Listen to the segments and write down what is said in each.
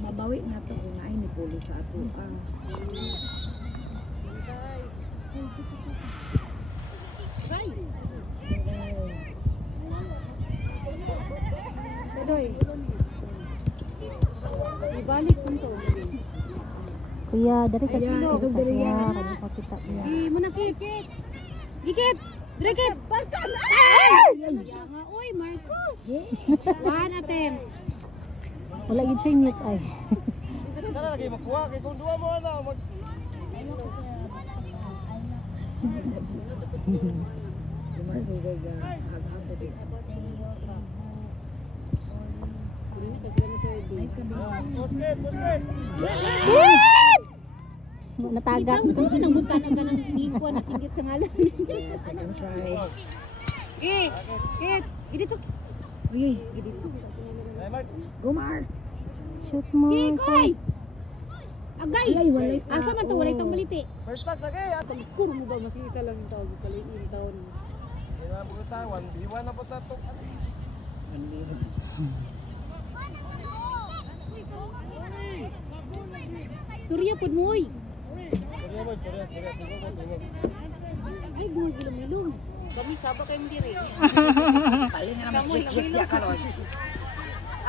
Mabawi na to kung ay ni Polo sa ato. Kadoy. Ibalik mo to. Kuya, dari ka Ayan, kilo. isog diri yan. Kanya pakita niya. Mo na kit. Gikit. Drekit. Marcos. Ay! Ya nga oy, Marcos. One attempt. Wala gid singit ay. Sana lagi makuha kay kung duwa mo ana mag Si Marco gaga hag-hag din. Nice ka ba? Busket, busket. Natagat. Ito ka nang butan ang ganang ikuan na singgit sa ngalan. Second try. Kit. Kit. Gidito. Uy, Gidito. Ay Mark. go Mark. Shoot mo. Kikoy. Agay. Ay, walay pa. Asa man to walay tong baliti. First pass lagi. Pag score mo ba masisa lang taon kaliin taon. Ina mo ta 1v1 na po ta to. Storya pud mo oy. Kaya mo, kaya tigo mo tingog. Ay buhay gilom-gilom. Kami saba kay mdiri. Pali na mas jek dia karon.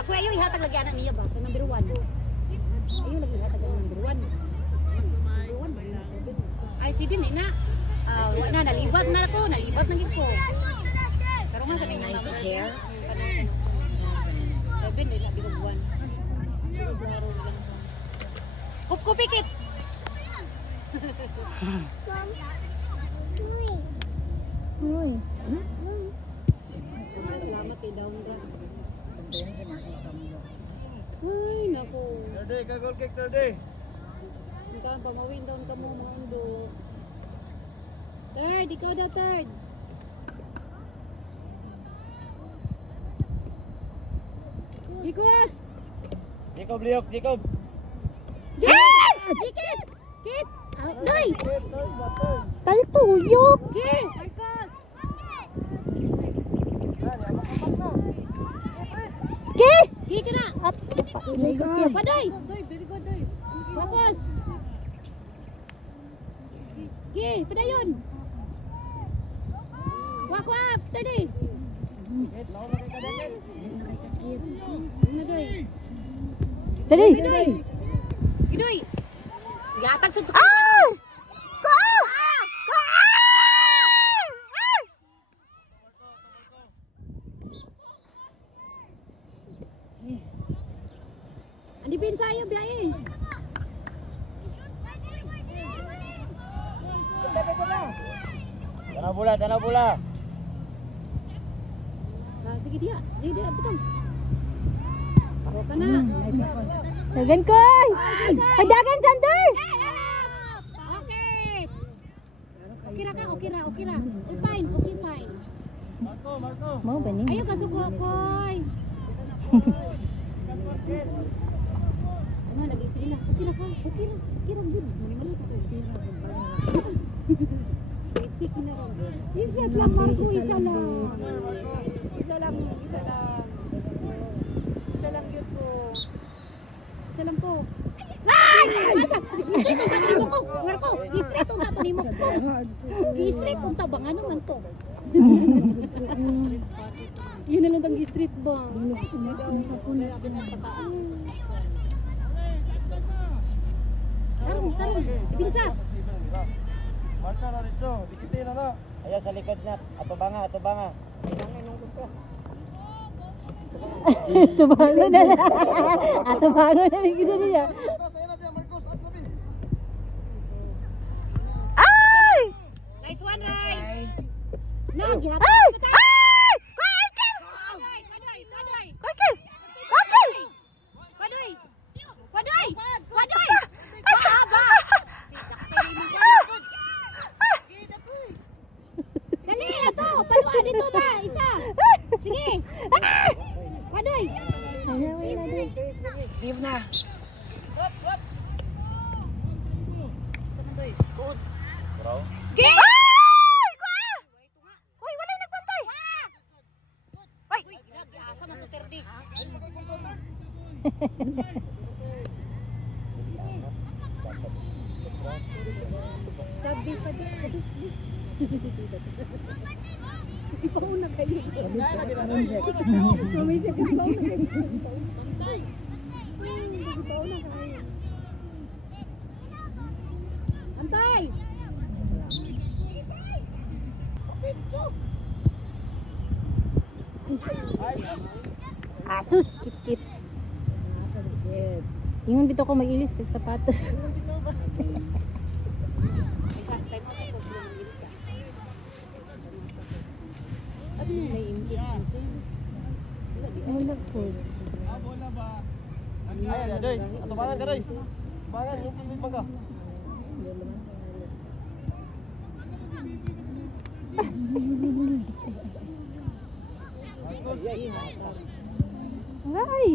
Ako ayo ihatag lagi anak niya ba sa number 1. Ayo lagi ihatag ang number 1. Ay si din ina. Wa na nalibat na ako, nalibat na gid ko. Pero nga sa Nice hair. 7 nila bilog 1. Kup pikit. Uy. Si Marco. Salamat kay Dawn ra. Bantayan si Marco Tambo. Ay nako. Third ka goal kick third day. Ikaw pamawin daw ka mo mga undo. Third, ikaw daw third. Ikos! Jacob Liok, Jacob. Kit! Kit! Kit! Doy! Taltuyok. Kit! Ke? Kit ka na! Ups. Padoy! Fokus! Kit! Padayon! Wak! Tadi! Ano doy? Dali. Gidoy! Gatag sa Ah! Ko! Andi bin sayo biyahe. Tanah bola. Sige dia. Betul. Bawa ka na. Nice Marco. Dagan koy. Ay dagan Sander. Okay. Okay ra. Fine. Marco. Mau ba ni? Ayo kasuko koy. Ano lagi sila? Okay ra good. Mali ka to. Epic na ron. Isa lang Marco, isa lang. Isa lang yun ko. Isa lang po. Ay! Asa? District ang tanimo ko. Marco, district ang tanimo ko. District ang tabang ano man to. Yun na lang ang district ba? Nasa puno. Tarong. Ibinsa. Marka na dito, dikitin na. Ayan sa likod na. Ato banga. Tumago na lang. Tumago na lang kita niya. Ay! Nice one, Ray. Try. No, gihat. Ay! Padoy. Aba. Dali, ato. Paluan dito ba? Isa. Sige. Padoy. Give na. Ge! Uy, wala nagpantay. Ay, asa man to terdi. Sabi. Kasi pauna kayo. Sabi ko karon Jack. Mamay siya kasi pauna kayo. Kasi pauna kayo. Antay! Asus, kit-kit. Nakakagit. Ingon dito ko mag-ilis kag sapatos. Ano yung may impits mo? Wala po. Ay, adoy. Atubangan ka, doy. Atubangan, yung pilit baga. Gusto naman pangalan. Ay!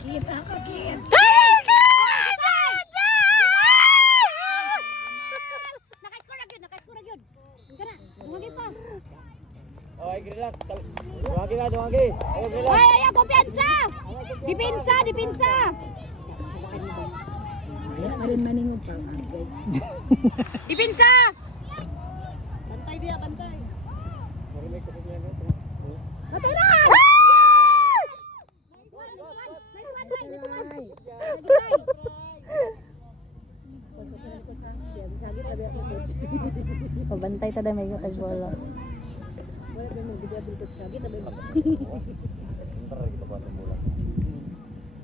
Kita ka, kit. Naka-score na yun. Hindi na, dumagay pa. Okay, relax. Dumagi na, dumagi. Ayaw, relax. Ay, ayaw, kumpiyansa! Dipinsa! Kaya ka rin maningog pang agay. Dipinsa! Marinig ko sa niya, no? Matira! Nice one. Pabantay ta may tag bola. Bentar, kita buat bulan.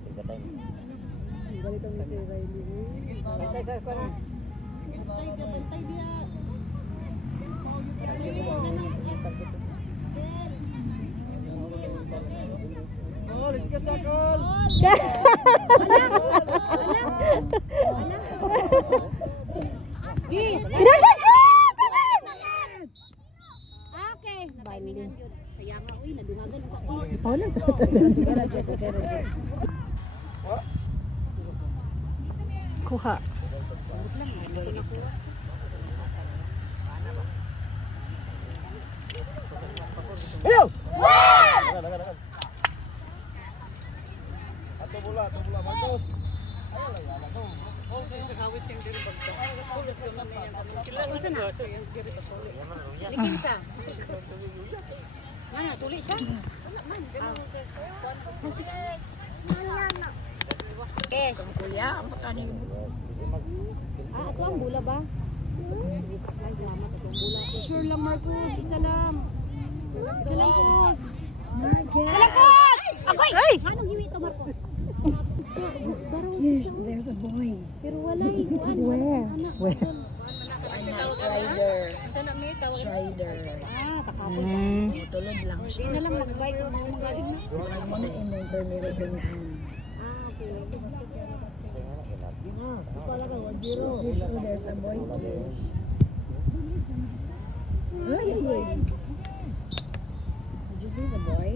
Tiga time. Oh, let's go sakol. Okay, natimingan yun. Saya nga, uy, nadungagan ako. Wala sa Sigara, Jack. Sigara, Jack. kuha. Ayo. Dagan. Ato bola, bagus. Ayo lah, anak tu. Dipinsa. Mana, tulis siya? Okay. Kuya, ang pakanin mo. Ito ang bula ba? Ay, salamat ito ang bula. Sure lang, Marcos. Isa lang. Pos. Market. Pos! Agoy! Ay! Anong hiwi ito, Marcos? There's a boy. Pero wala eh. Where? Strider. Strider. Kakapon. Tulod lang Hindi siya. na lang mag-bike kung gusto magaling na. Wala mo na in-intermere din ang. Okay. Fish, oh, there's a boy fish. Ay. Did you see the boy?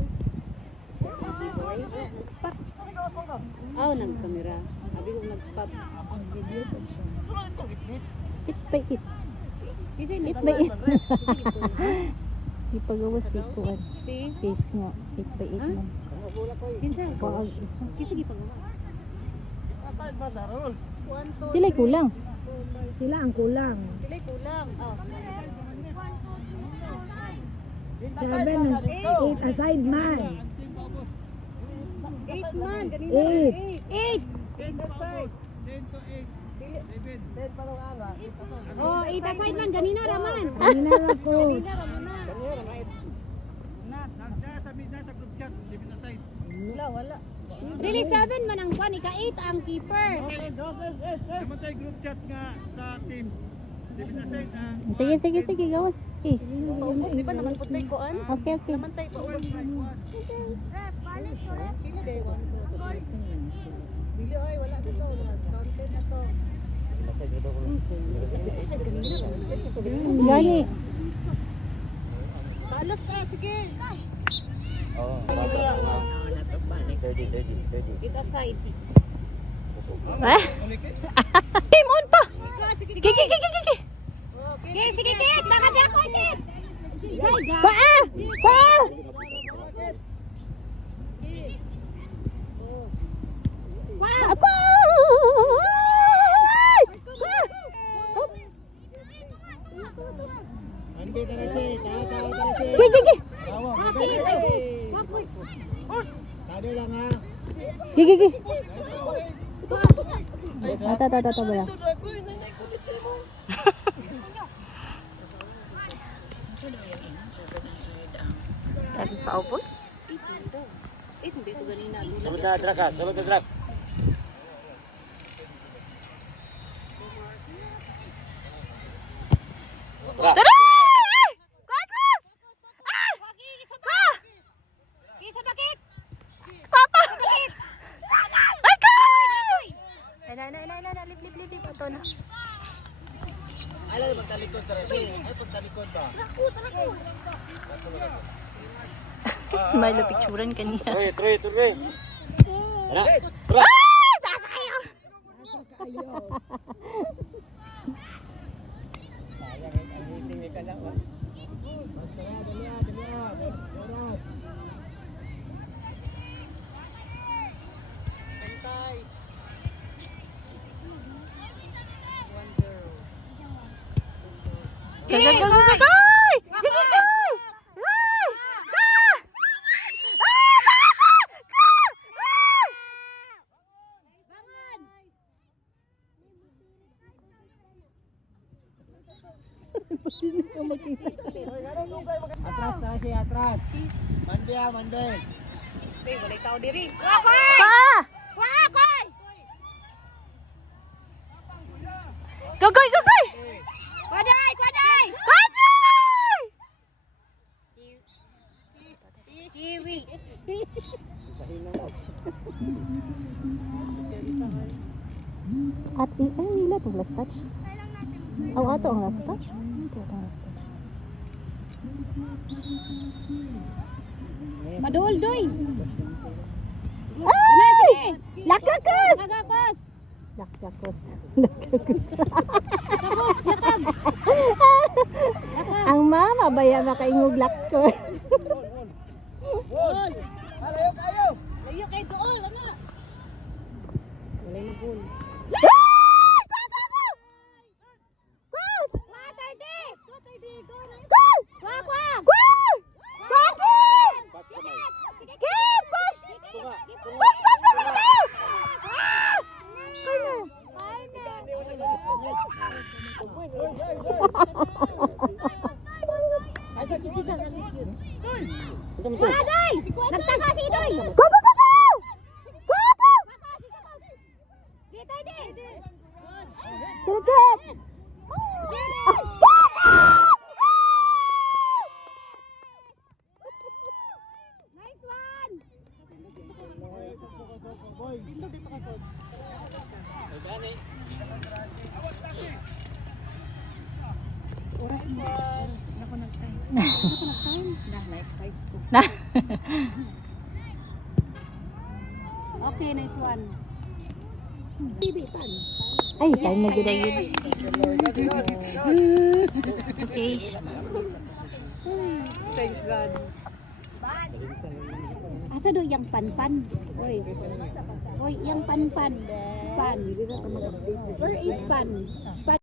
Nag-spot. Oh, nag-camera. Sabi ko nag-spot. Video ko siya. It's by it. Kasi It nag- by it. Ipagawas ko at See? face nga. It by it man. Pinsan. Pag isa. Kasi gipagawa. Aside ba darul? Sila'y kulang. Sila ang kulang. Oh. 7 and 8 aside man. 8 man. 8. 8. Oh, 8 aside man. Ganina raman. Kanina na coach. Really 7 man ang kwan. Ika 8 ang keeper. Namatay group chat nga sa team. Sige, gawas. Face. Paubos, di ba naman putay ko? Okay. Gani. Talos na. Sige. Oh, 30. 8 aside. Ah? Game on pa. Sige. Ito ba? Kami paubos? Hindi ko ganina. Sulod na drak ha, sulod na drak. Drak. Isa bakit? Lip. Ito na. Alam mo, magtalikod ka rin. Ay, pagtalikod ba? Smile picturean kanina. Tuloy. Drak. Gagay! Sige, gagay! Atras na siya, atras. Mande. Wala tao diri. Pa! Gagay! Kwaday! Kiwi. At wala itong last touch. Ato ang last touch. Ito ang last touch. Maduldoy. Ay! Lakakos! Nagakos. Lakakos. Lakag. Ang mama baya makaingog lakos. Alayo kayo! Layo kay dool, ana. Kwaday! Nagtaka si Idoy! Go! Dito, di! Sirikit! Nice one! Oras mo. Nako nag-time. Na-excite ko. Okay, nice one. Bibitan. Ay, time na gila. Okay. Thank God. Asa do yang pan-pan? Oy, yang pan-pan. Pan. Where is pan? Pan.